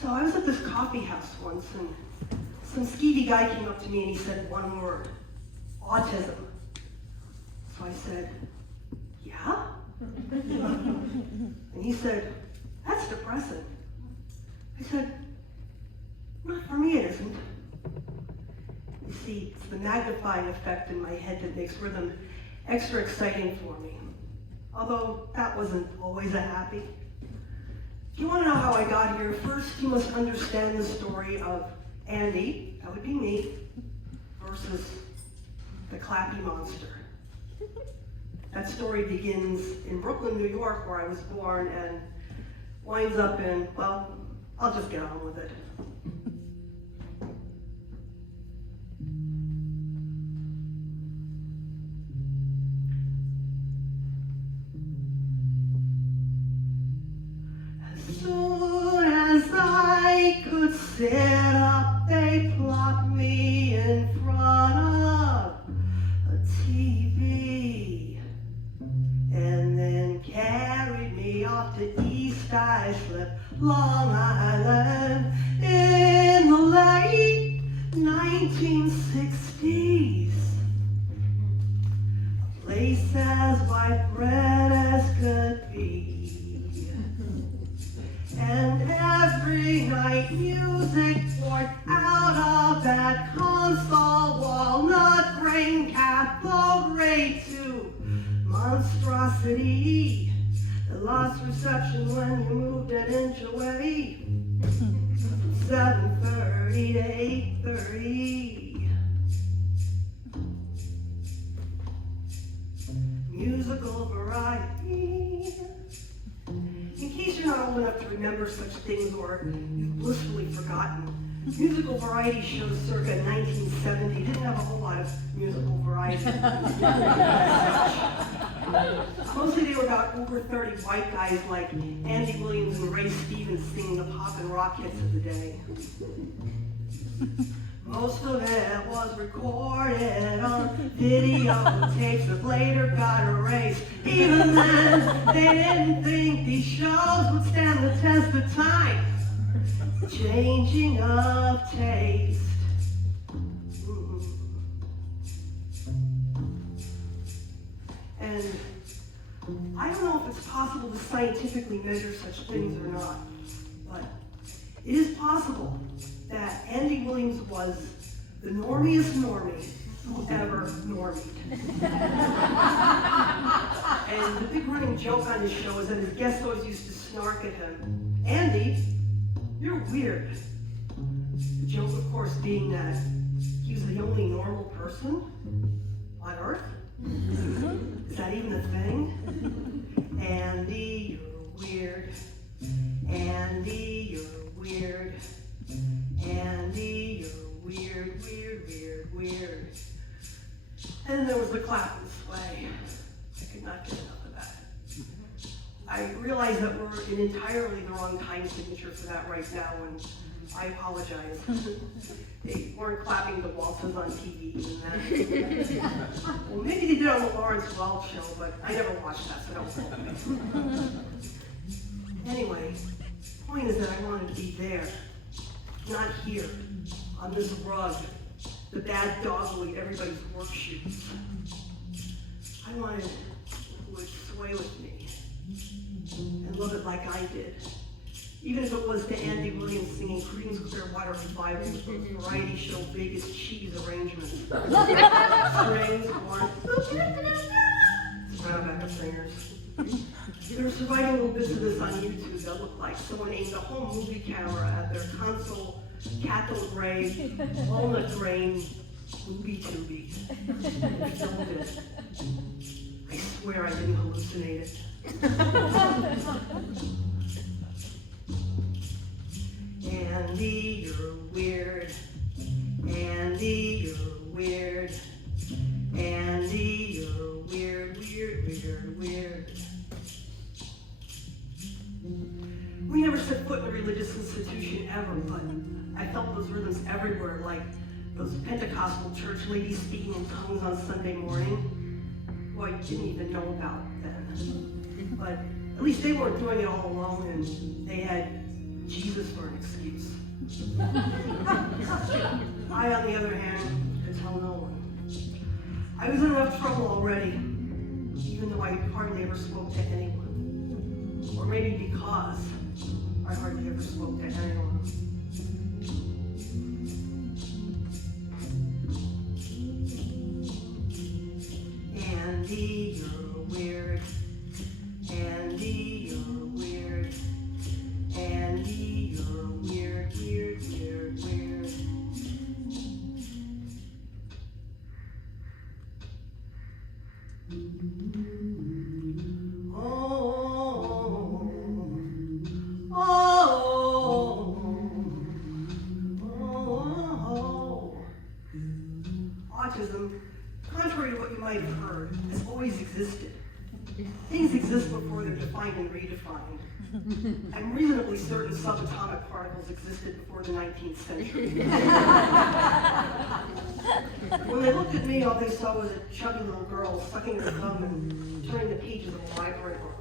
So I was at this coffee house once, and some skeevy guy came up to me and he said one word: autism. So I said, yeah? And he said, that's depressing. I said, not for me, it isn't. You see, it's the magnifying effect in my head that makes rhythm extra exciting for me. Although that wasn't always a happy. If you want to know how I got here, first you must understand the story of Andy, that would be me, versus the Clappy Monster. That story begins in Brooklyn, New York, where I was born, and winds up in, well, I'll just get on with it. As soon as I could sit up, they plopped me in front of a TV, and then carried me off to East Islip, Long Island, in the late 1960s. A place as white bread as could be. And every night music poured out of that console, walnut grain cathode ray tube monstrosity that lost reception when you moved an inch away. 7:30 to 8:30. Musical variety. In case you're not old enough to remember such things, or you've blissfully forgotten, musical variety shows circa 1970 didn't have a whole lot of musical variety. Mostly they were about over 30 white guys like Andy Williams and Ray Stevens singing the pop and rock hits of the day. Most of it was recorded on video tapes that later got erased. Even then, they didn't think these shows would stand the test of time. Changing of taste. And I don't know if it's possible to scientifically measure such things or not, but it is possible that Andy Williams was the normiest normie who ever normied. And the big running joke on his show is that his guests always used to snark at him, "Andy, you're weird." The joke, of course, being that he was the only normal person on Earth. Is that even a thing? Andy, you're weird. Andy, you're weird. Andy, you're weird, weird, weird, weird. And then there was the clap and sway. I could not get enough of that. I realize that we're in entirely the wrong time signature for that right now, and I apologize. They weren't clapping the waltzes on TV and that. Well, maybe they did on the Lawrence Welk show, but I never watched that, so don't quote me. Anyway, the point is that I wanted to be there, not here, on this rug, the bad dog will eat everybody's work shoes. I wanted who would sway with me and love it like I did. Even if it was to Andy Williams singing Creedence Clearwater Revival with those variety show biggest cheese arrangements. Strings, horns, backup singers. They're surviving little bits of this on YouTube that look like someone aimed a home movie camera at their console, cathode ray, walnut grain, movie tubie. They filmed it. I swear I didn't hallucinate it. Andy, you're weird. Andy, I felt those rhythms everywhere, like those Pentecostal church ladies speaking in tongues on Sunday morning, who I didn't even know about then. But at least they weren't doing it all alone, and they had Jesus for an excuse. I, on the other hand, could tell no one. I was in enough trouble already, even though I hardly ever spoke to anyone. Or maybe because I hardly ever spoke to anyone. Andy, you're weird. Andy, you're weird. Andy, you're weird, weird, weird, weird. Autism, contrary to what you might have heard, has always existed. Things exist before they're defined and redefined. I'm reasonably certain subatomic particles existed before the 19th century. When they looked at me, all they saw was a chubby little girl sucking her thumb and turning the pages of a library book,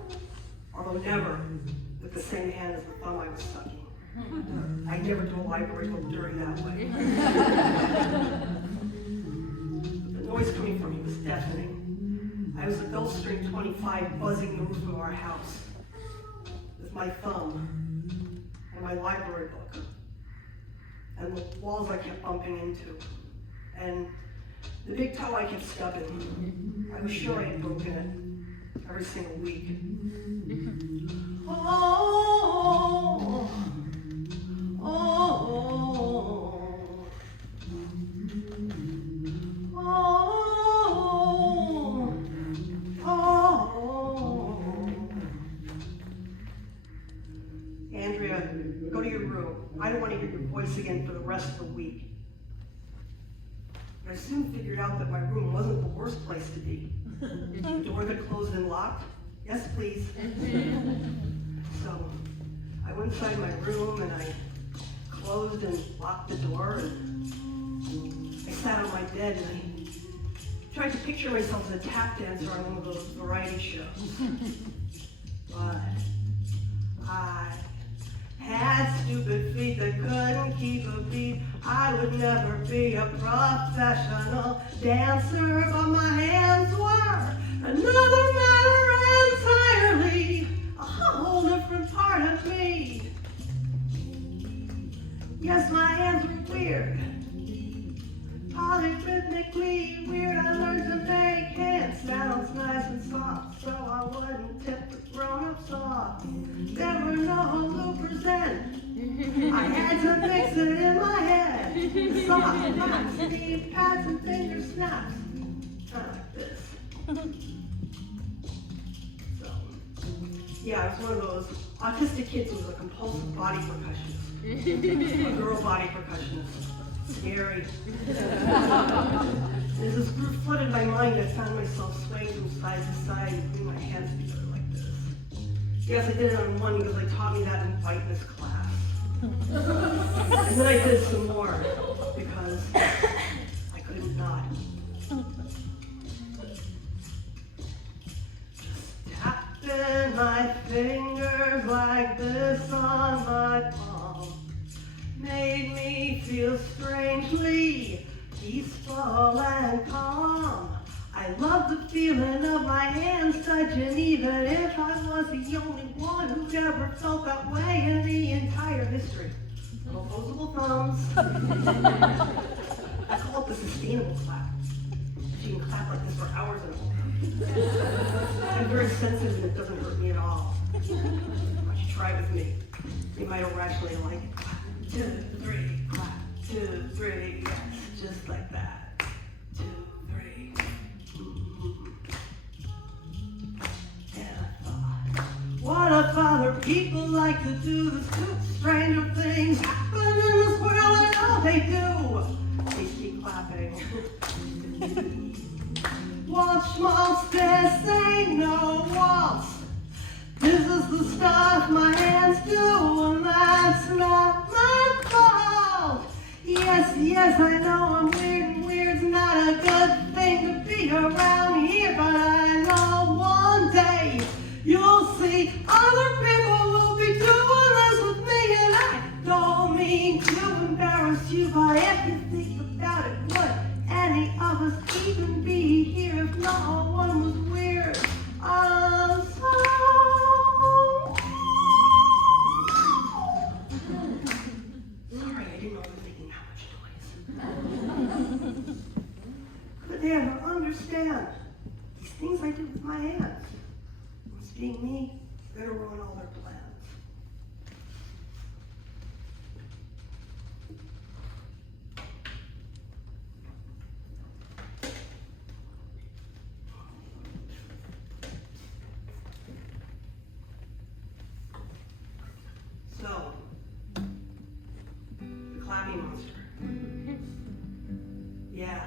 although never with the same hand as the thumb I was sucking. I'd never do a library book during that way. The noise coming from me was deafening. I was a Gulfstream 25 buzzing the roof of our house with my thumb and my library book and the walls I kept bumping into and the big toe I kept stubbing. I was sure I had broken it every single week. Oh, oh, oh, oh. Andrea, go to your room. I don't want to hear your voice again for the rest of the week. But I soon figured out that my room wasn't the worst place to be. The door that closed and locked? Yes, please. So I went inside my room and I closed and locked the door and I sat on my bed and I tried to picture myself as a tap dancer on one of those variety shows. But I had stupid feet that couldn't keep a beat. I would never be a professional dancer, but my hands were another matter entirely, a whole different part of me. Yes, my hands were weird, polyrhythmically weird. I learned to make hand sounds nice and soft, so I wouldn't tip the grown-ups off. There were no loopers then. I had to mix it in my head. Soft knots, steam pads, and finger snaps. Kind of like this. So, yeah, I was one of those autistic kids who was a compulsive body percussionist. A girl body percussionist. Scary. As this group flooded my mind, I found myself swaying from side to side and putting my hands together like this. Yes, I did it on one because they taught me that in whiteness class. And then I did some more because I couldn't not. Just tapping my fingers like this on my palm made me feel strangely peaceful and calm. I love the feeling of my hands touching, even if I was the only one who'd ever felt that way in the entire history of opposable thumbs. I call it the sustainable clap. You can clap like this for hours and hours. I'm very sensitive and it doesn't hurt me at all. Why don't you try it with me? You might irrationally like it. 2, 3, clap. 2, 3, yes, just like that. 2, 3. What if other people like to do the stranger things happen in this world and all they do? They keep clapping. Waltz, schmaltz, this ain't no waltz. This is the stuff my hands do, and that's not my fault. yes, I know I'm weird, and weird's not a good thing to be around here, but I know one day you'll see other people will be doing this with me, and I don't mean to embarrass you, but if you think about it, would any of us even be here if no one was weird? I'm sorry, I didn't know I was making that much noise. Could they ever understand these things I do with my hands? It's being me, gonna ruin all their plans. So, the clapping monster. Yeah.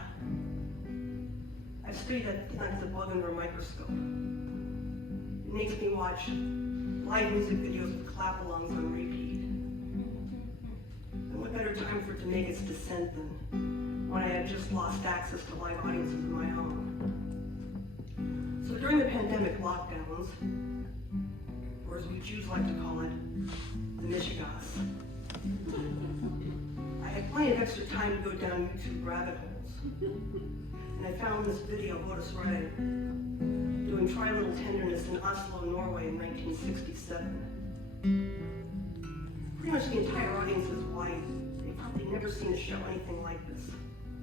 I've studied that as a bug under a microscope. It makes me watch live music videos with clap-alongs on repeat. And what better time for it to make its descent than when I had just lost access to live audiences of my own. So during the pandemic lockdowns, or as we Jews like to call it, the Mishigas, I had plenty of extra time to go down YouTube rabbit holes. And I found this video of Otis Redding doing Try a Little Tenderness in Oslo, Norway in 1967. Pretty much the entire audience is white. They probably never seen a show anything like this.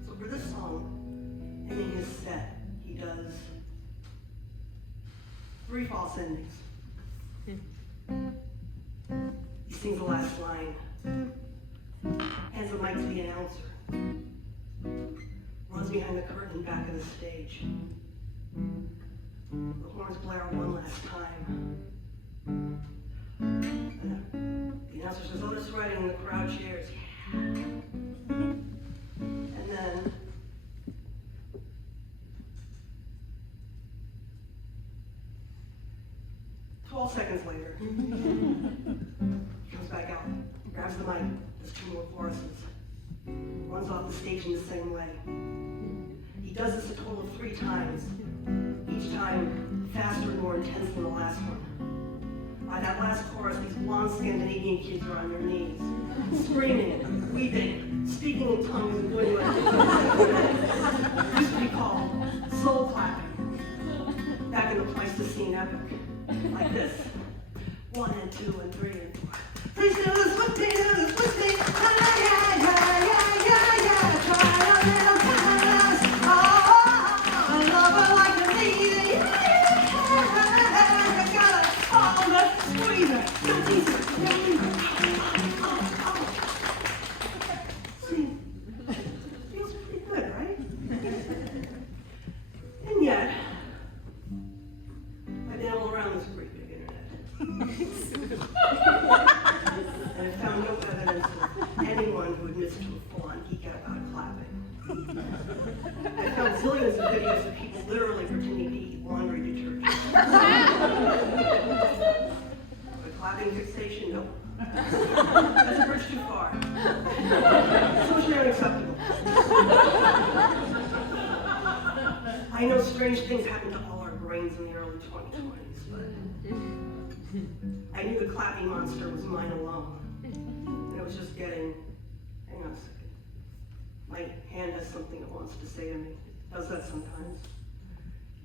So for this song, and in his set, he does 3 false endings. He sings the last line, hands the mic to the announcer, runs behind the curtain back of the stage. The horns blare one last time. And the announcer says, Otis Redding, and the crowd cheers. And then, seconds later, he comes back out, grabs the mic, does 2 more choruses, runs off the stage in the same way. He does this a total of 3 times, each time faster and more intense than the last one. By that last chorus, these blonde Scandinavian kids are on their knees, screaming, weeping, speaking in tongues, and doing what used to be called soul clapping. Back in the Pleistocene epoch, like this. 1 and 2 and 3 and 4. Please do this with me, do this with me. Yeah, yeah, yeah, yeah, yeah. Try a little tenderness. Oh, I love her like a lady. Yeah, I gotta hold her, squeeze her, don't tease her, don't leave her. See, feels pretty good, right? And yet, I've been all around this great big internet. And I found no evidence of anyone who admits to a full-on geek out about clapping. I found zillions of videos of people literally pretending to eat laundry detergent. But clapping fixation, no. That's a bridge too far. Socially unacceptable. I know strange things happen to all our brains in the early 2020s, but I knew the clapping monster was mine alone. And it was just getting, hang on a second. My hand has something it wants to say to me. It does that sometimes.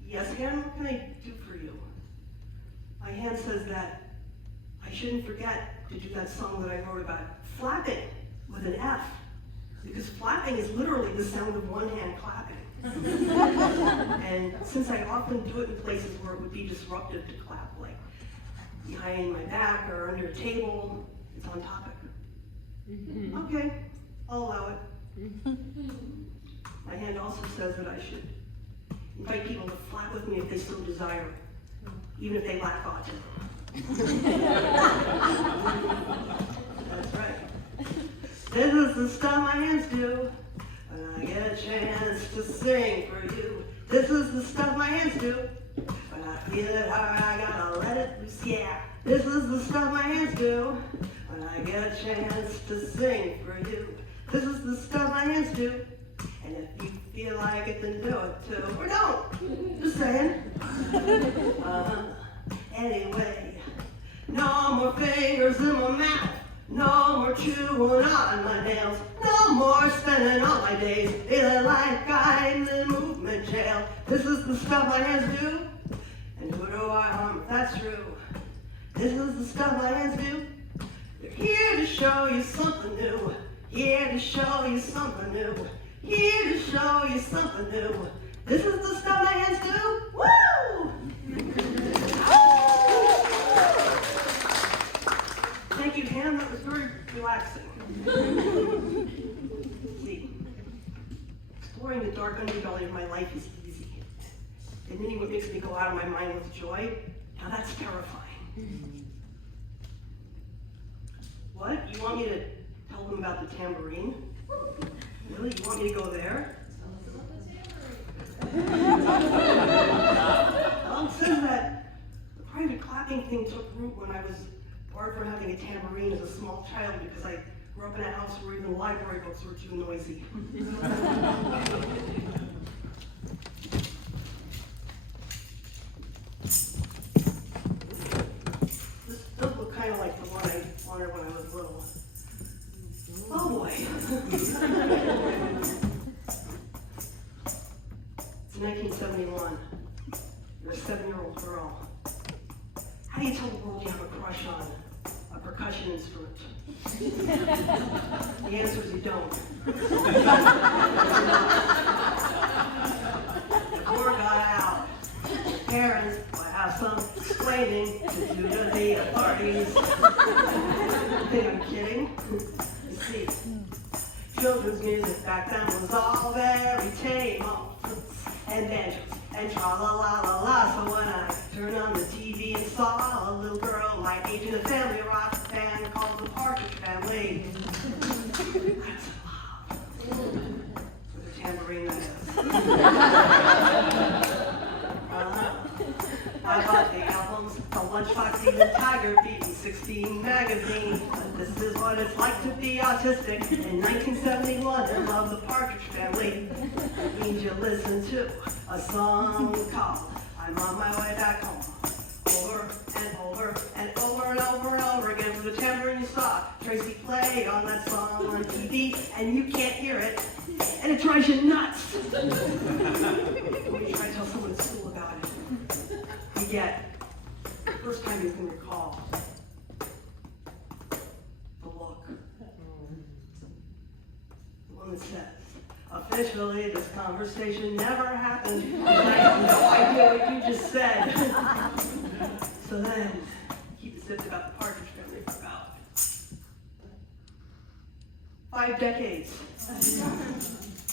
Yes, hand, what can I do for you? My hand says that I shouldn't forget to do that song that I wrote about flapping with an F. Because flapping is literally the sound of one hand clapping. And since I often do it in places where it would be disruptive to clap, like behind my back or under a table, it's on topic. Okay, I'll allow it. My hand also says that I should invite people to flap with me if they so desire it, even if they lack autism. That's right. This is the stuff my hands do when I get a chance to sing for you. This is the stuff my hands do when I feel it hard, I gotta let it loose, yeah. This is the stuff my hands do when I get a chance to sing for you. This is the stuff my hands do. And if you feel like it, then do it too. Or don't. Just saying. Anyway, no more fingers in my mouth. No more chewing on my nails. No more spending all my days feeling like I'm in movement jail. This is the stuff my hands do. And who do I harm if that's true? This is the stuff my hands do. They're here to show you something new. Here to show you something new. Here to show you something new. This is the stuff my hands do. Woo! Thank you, Ham. That was very relaxing. See, exploring the dark underbelly of my life is easy. Admitting what makes me go out of my mind with joy, now that's terrifying. What? You want me to tell them about the tambourine? Really? You want me to go there? Well, it says that the private clapping thing took root when I was barred from having a tambourine as a small child because I grew up in a house where even library books were too noisy. This does look kind of like the one I wanted when I was little. Oh boy. It's 1971. You're a 7-year-old girl. How do you tell the world you have a crush on a percussion instrument? The answer is you don't. The word got out. Your parents will have some explaining to do to the authorities. Think I'm kidding? You see, children's music back then was all very tame, and banjos and tra-la-la-la-la. So when I turned on the TV and saw a little girl my age in a family rock band called the Partridge Family, I said, wow, with a tambourine that is. I bought the albums, the Lunchbox, even Tiger Beat, and 16 magazine. This is what it's like to be autistic in 1971 and love the Partridge Family. It means you listen to a song called I'm on my way back home. Over and over and over and over and over again. For the tambourine you saw Tracy play on that song on TV, and you can't hear it, and it drives you nuts. When you try to tell someone at school about it, you get the first time you can recall the look. The one that says, officially, this conversation never happened. I have no idea what you just said. So then, keep it zipped about the Partridge Family for about 5 decades.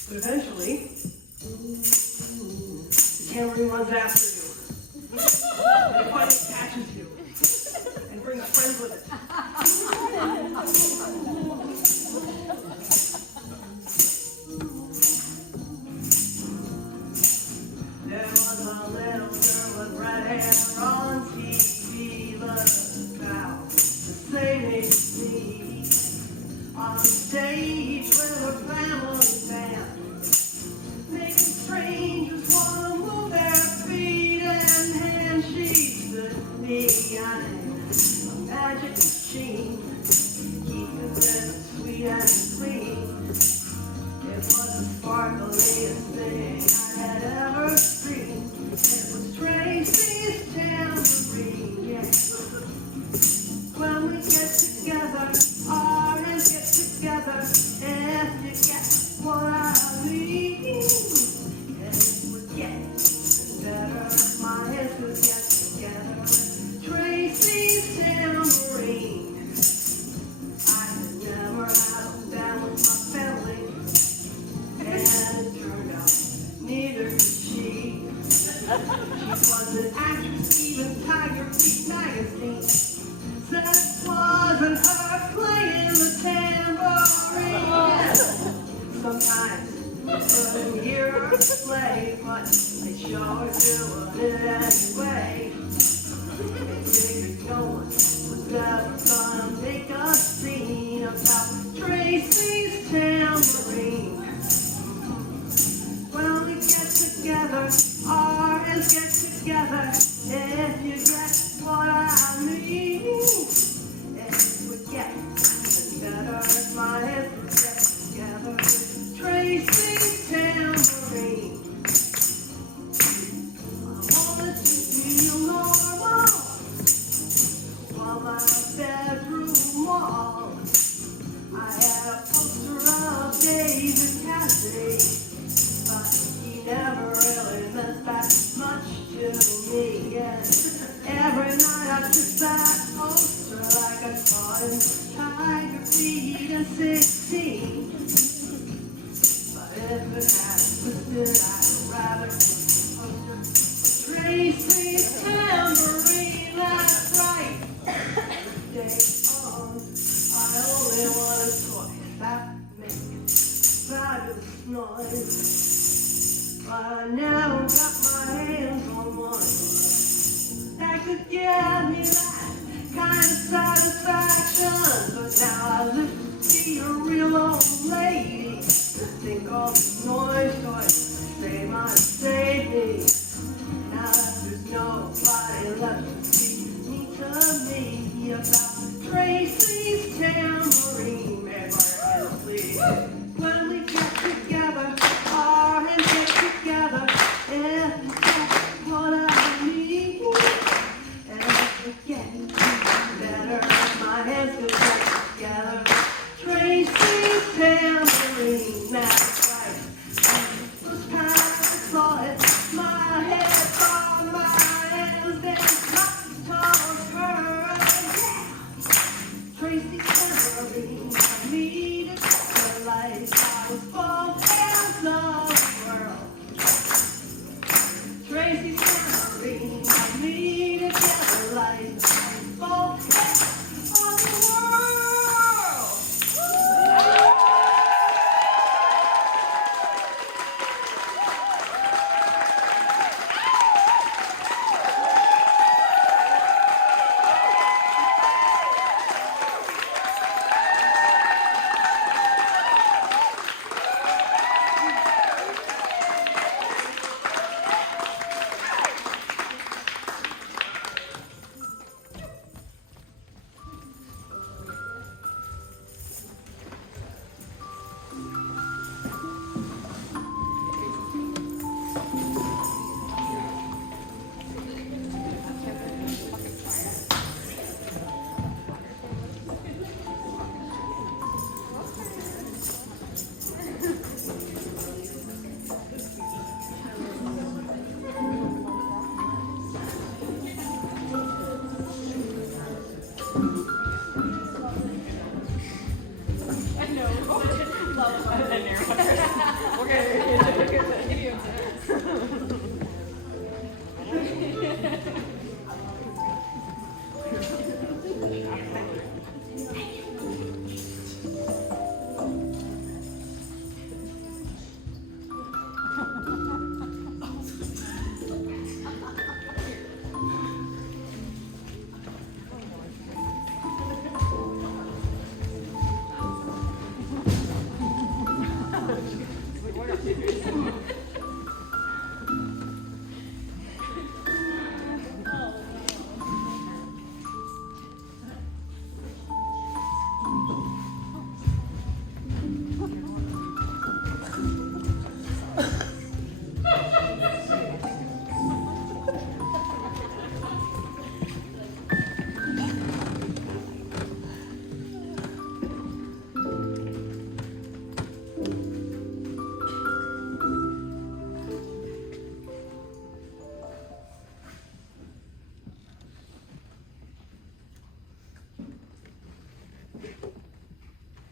But eventually, the tambourine runs after you. And it finally catches you and brings friends with it. There was a little girl with red hair on TV, looked about the same age as me, on stage with her family band, making strangers want to move their feet and hands. She stood behind a magic machine, keeping it sweet and clean. It was the sparkliest thing I had ever seen. It was Tracy's tambourine, yeah. When we get together, our hands get together, if you get what I mean. And it would get better, my hands would get together with Tracy's tambourine. I could never have a band with my family, and it turned out neither could she. She was an actress, even Tiger Beat magazine said it wasn't her playing the tambourine. Sometimes I couldn't hear her play, but they sure doing it anyway. They figured no one was ever gonna make a scene about Tracy's tambourine. I'd rather Tracy's tambourine, that's right. Day on, I only want a toy that makes fabulous noise. But I never got my hands on one that could give me that kind of satisfaction. But now I live to see a real old lady to think all the noise toys they might save me. Now there's nobody left to speak to me about Tracy's tambourine. Maybe I can please. When we get together, our hands get together, and that's what I need. And if we get better, my hands can get together. Tracy's tambourine, that's right. First time I saw it, my head bobbed, my hands danced, rock towards her. Yeah. Tracy's tambourine, I needed the light. I was both hands of the world. Tracy's tambourine, I needed the light. I was both hands of the world.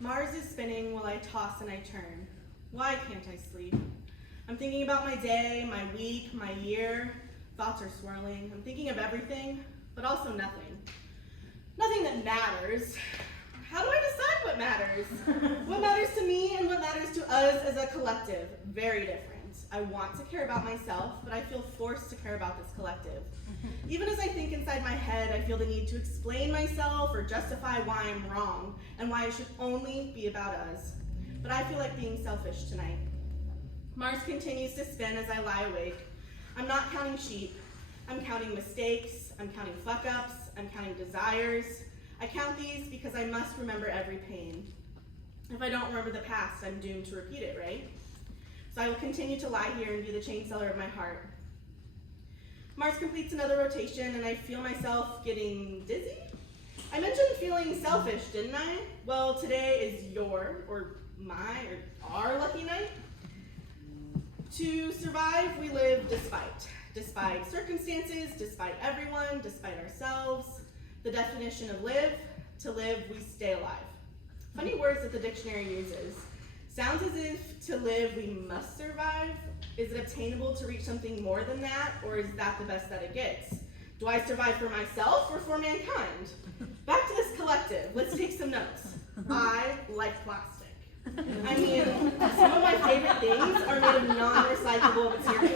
Mars is spinning while I toss and I turn. Why can't I sleep? I'm thinking about my day, my week, my year. Thoughts are swirling. I'm thinking of everything, but also nothing. Nothing that matters. How do I decide what matters? What matters to me and what matters to us as a collective? Very different. I want to care about myself, but I feel forced to care about this collective. Even as I think inside my head, I feel the need to explain myself or justify why I'm wrong and why it should only be about us. But I feel like being selfish tonight. Mars continues to spin as I lie awake. I'm not counting sheep. I'm counting mistakes. I'm counting fuck-ups. I'm counting desires. I count these because I must remember every pain. If I don't remember the past, I'm doomed to repeat it, right? So I will continue to lie here and be the chain seller of my heart. Mars completes another rotation and I feel myself getting dizzy. I mentioned feeling selfish, didn't I? Well, today is your, or my, or our lucky night. To survive, we live despite circumstances, despite everyone, despite ourselves. The definition of live, to live, we stay alive. Funny words that the dictionary uses. Sounds as if to live we must survive. Is it obtainable to reach something more than that, or is that the best that it gets? Do I survive for myself or for mankind? Back to this collective, let's take some notes. I like plastic. I mean, some of my favorite things are made of non-recyclable material.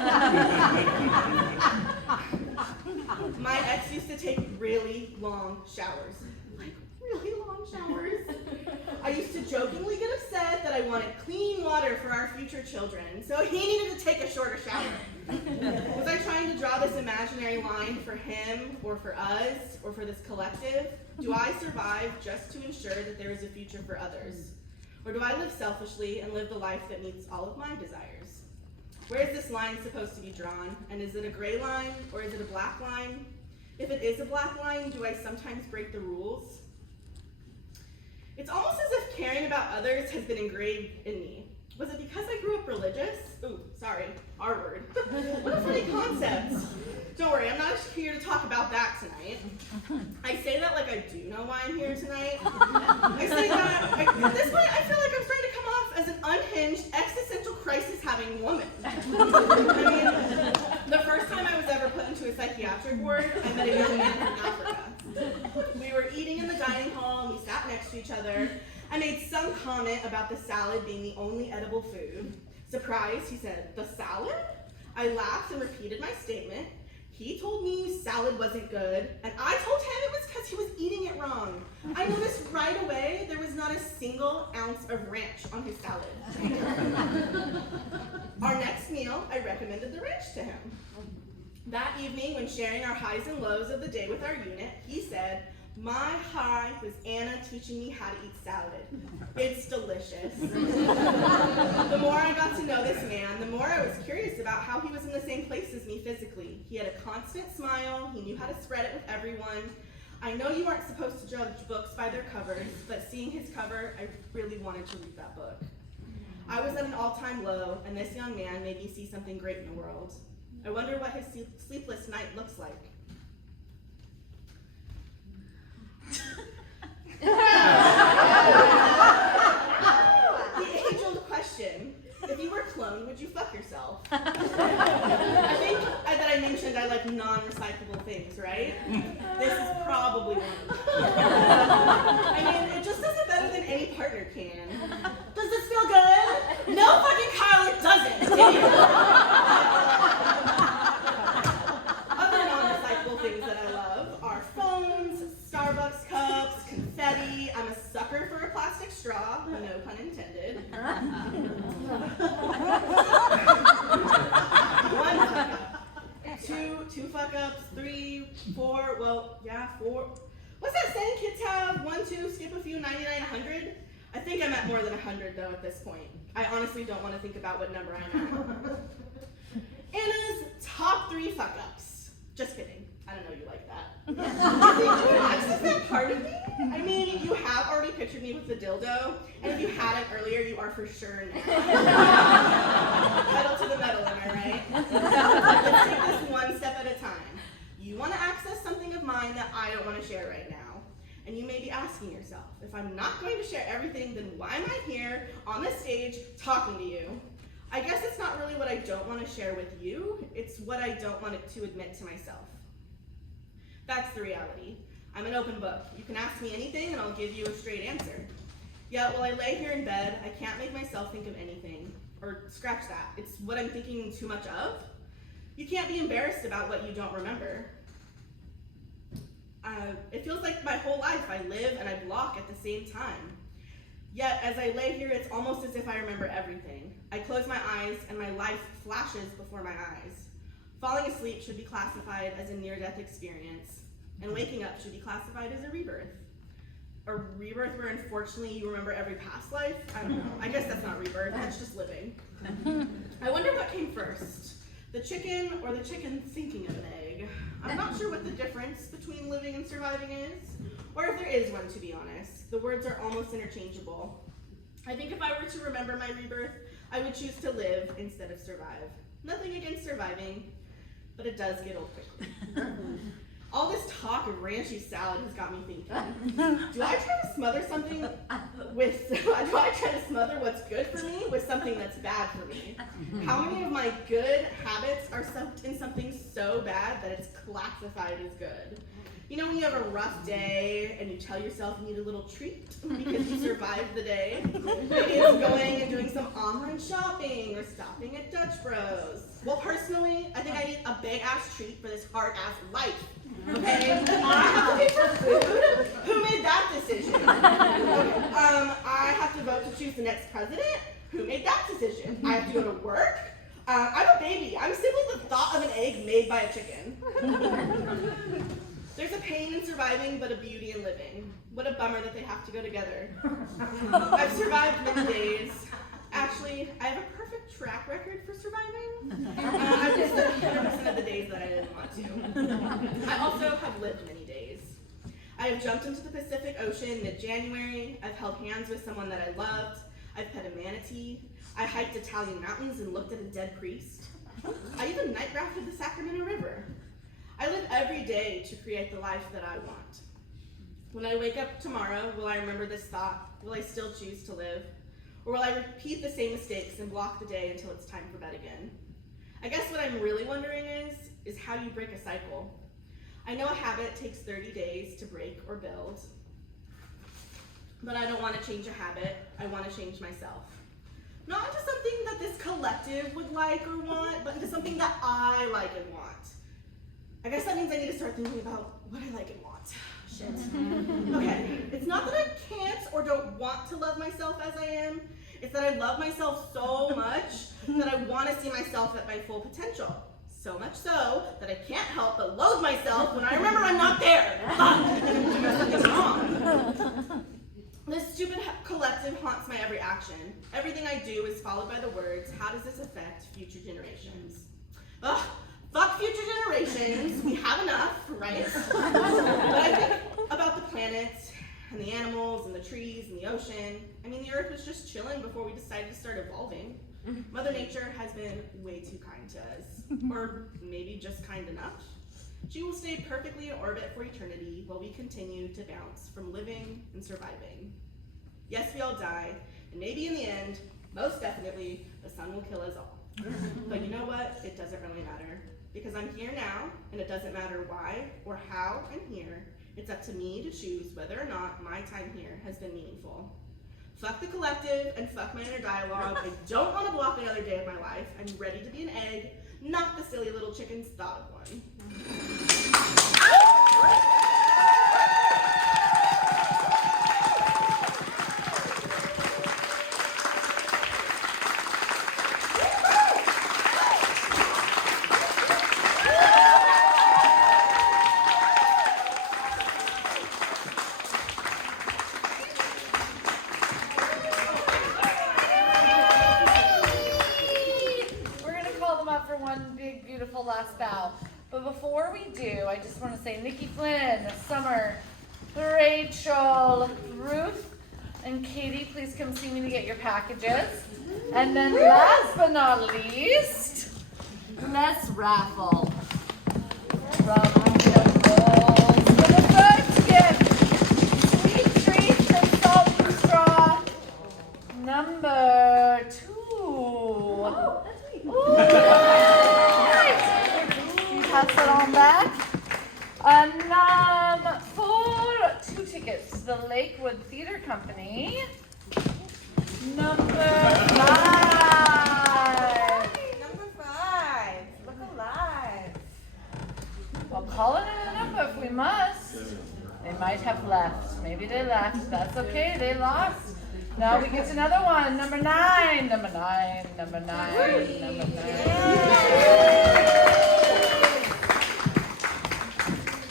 My ex used to take really long showers. Like, really long showers. I used to jokingly get upset that I wanted clean water for our future children, so he needed to take a shorter shower. Was I trying to draw this imaginary line for him, or for us, or for this collective? Do I survive just to ensure that there is a future for others? Or do I live selfishly and live the life that meets all of my desires? Where is this line supposed to be drawn? And is it a gray line, or is it a black line? If it is a black line, do I sometimes break the rules? It's almost as if caring about others has been engraved in me. Was it because I grew up religious? Ooh, sorry, R word. What a funny concept. Don't worry, I'm not here to talk about that tonight. I say that like I do know why I'm here tonight. I say that, at this point, I feel like I'm starting to come off as an unhinged, existential crisis-having woman. I mean, the first time I was ever put into a psychiatric ward, I met a young man from Africa. We were eating in the dining hall, and we sat next to each other. I made some comment about the salad being the only edible food. Surprised, he said, "The salad?" I laughed and repeated my statement. He told me salad wasn't good, and I told him it was because he was eating it wrong. I noticed right away there was not a single ounce of ranch on his salad. Our next meal, I recommended the ranch to him. That evening, when sharing our highs and lows of the day with our unit, he said, "My high was Anna teaching me how to eat salad. It's delicious." The more I got to know this man, the more I was curious about how he was in the same place as me physically. He had a constant smile, he knew how to spread it with everyone. I know you aren't supposed to judge books by their covers, but seeing his cover, I really wanted to read that book. I was at an all-time low, and this young man made me see something great in the world. I wonder what his sleepless night looks like. The age-old question: if you were cloned, would you fuck yourself? I think that I mentioned I like non-recyclable things, right? This is probably one of them. I mean, it just does it better than any partner can. Does this feel good? No fucking Kyle, it doesn't. Other non-recyclable things that I love are phones, Starbucks cups, confetti. I'm a sucker for a plastic straw, no pun intended. One fuck up. Two fuck ups, 3, 4, well, yeah, 4. What's that saying kids have? 1, 2, skip a few, 99, 100? I think I'm at more than 100 though at this point. I honestly don't want to think about what number I'm at. Anna's top 3 fuck ups. Just kidding. I don't know you like that. Is that part of me? I mean, you have already pictured me with the dildo, and if you hadn't earlier, you are for sure now. Pedal to the metal, am I right? Let's take this one step at a time. You want to access something of mine that I don't want to share right now. And you may be asking yourself, if I'm not going to share everything, then why am I here on this stage talking to you? I guess it's not really what I don't want to share with you, it's what I don't want to admit to myself. That's the reality. I'm an open book. You can ask me anything and I'll give you a straight answer. Yet while I lay here in bed, I can't make myself think of anything. Or scratch that, it's what I'm thinking too much of. You can't be embarrassed about what you don't remember. It feels like my whole life I live and I block at the same time. Yet as I lay here, it's almost as if I remember everything. I close my eyes and my life flashes before my eyes. Falling asleep should be classified as a near-death experience, and waking up should be classified as a rebirth. A rebirth where unfortunately you remember every past life? I don't know. I guess that's not rebirth, that's just living. I wonder what came first, the chicken or the chicken thinking of an egg. I'm not sure what the difference between living and surviving is, or if there is one, to be honest. The words are almost interchangeable. I think if I were to remember my rebirth, I would choose to live instead of survive. Nothing against surviving, but it does get old quickly. All this talk of ranchy salad has got me thinking, do I try to smother what's good for me with something that's bad for me? How many of my good habits are soaked in something so bad that it's classified as good? You know when you have a rough day and you tell yourself you need a little treat because you survived the day? Maybe it's going and doing some online shopping or stopping at Dutch Bros. Well, personally, I think I need a big-ass treat for this hard-ass life. Okay? I have to pay for food? Who made that decision? I have to vote to choose the next president? Who made that decision? I have to go to work? I'm a baby. I'm simply the thought of an egg made by a chicken. There's a pain in surviving, but a beauty in living. What a bummer that they have to go together. I've survived many days. Actually, I have a perfect track record for surviving. I've just lived 100% of the days that I didn't want to. I also have lived many days. I have jumped into the Pacific Ocean mid-January. I've held hands with someone that I loved. I've pet a manatee. I hiked Italian mountains and looked at a dead priest. I even night rafted the Sacramento River. I live every day to create the life that I want. When I wake up tomorrow, will I remember this thought? Will I still choose to live? Or will I repeat the same mistakes and block the day until it's time for bed again? I guess what I'm really wondering is how do you break a cycle? I know a habit takes 30 days to break or build, but I don't want to change a habit, I want to change myself. Not into something that this collective would like or want, but into something that I like and want. I guess that means I need to start thinking about what I like and want. Shit. Okay, it's not that I can't or don't want to love myself as I am, it's that I love myself so much that I want to see myself at my full potential. So much so that I can't help but loathe myself when I remember I'm not there. Doing something wrong. This stupid collective haunts my every action. Everything I do is followed by the words, how does this affect future generations? Ugh. Fuck future generations, we have enough, right? But I think about the planet, and the animals, and the trees, and the ocean. I mean, the earth was just chilling before we decided to start evolving. Mother Nature has been way too kind to us, or maybe just kind enough. She will stay perfectly in orbit for eternity while we continue to bounce from living and surviving. Yes, we all die, and maybe in the end, most definitely, the sun will kill us all. But you know what? It doesn't really matter. Because I'm here now, and it doesn't matter why or how I'm here. It's up to me to choose whether or not my time here has been meaningful. Fuck the collective and fuck my inner dialogue. I don't want to block another day of my life. I'm ready to be an egg, not the silly little chicken's thought of one. Last bow. But before we do, I just want to say Nikki Flynn, Summer, Rachel, Ruth, and Katie, please come see me to get your packages. And then last but not least, let's raffle. Rum rolls for the first gift. Sweet treats and salt and straw. Number 2. Oh, that's me. Ooh. Pass it on back. 2 tickets to the Lakewood Theater Company. Number 5. Number 5. Look alive. Well, call it a number if we must. They might have left. Maybe they left. That's okay. They lost. Now we get another one. Number 9. Number 9. Number 9. Number 9.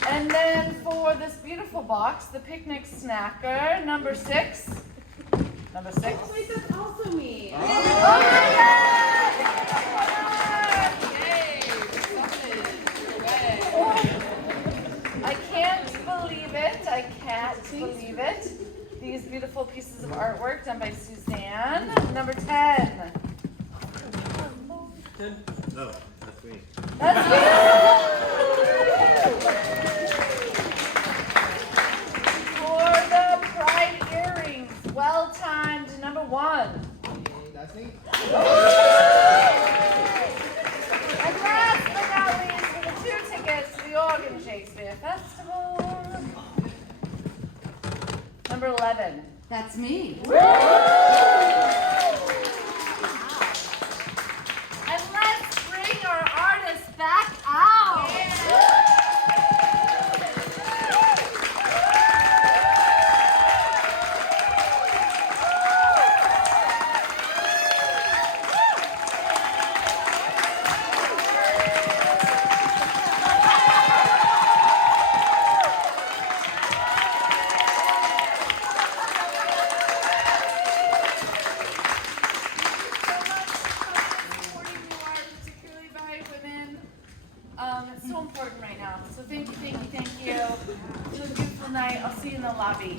And then for this beautiful box, the picnic snacker, number 6. Number 6. Oh wait, that's also me. Oh my God! Yay! I can't believe it. I can't believe it. These beautiful pieces of artwork done by Suzanne. Number 10. 10? No, that's me. That's you! Betsy. And last but not least, for the 2 tickets to the Oregon Shakespeare Festival. Number 11. That's me. And let's bring our artists back out. Supporting new art, particularly by women. It's so important right now. So thank you, thank you, thank you. It was a beautiful night. I'll see you in the lobby.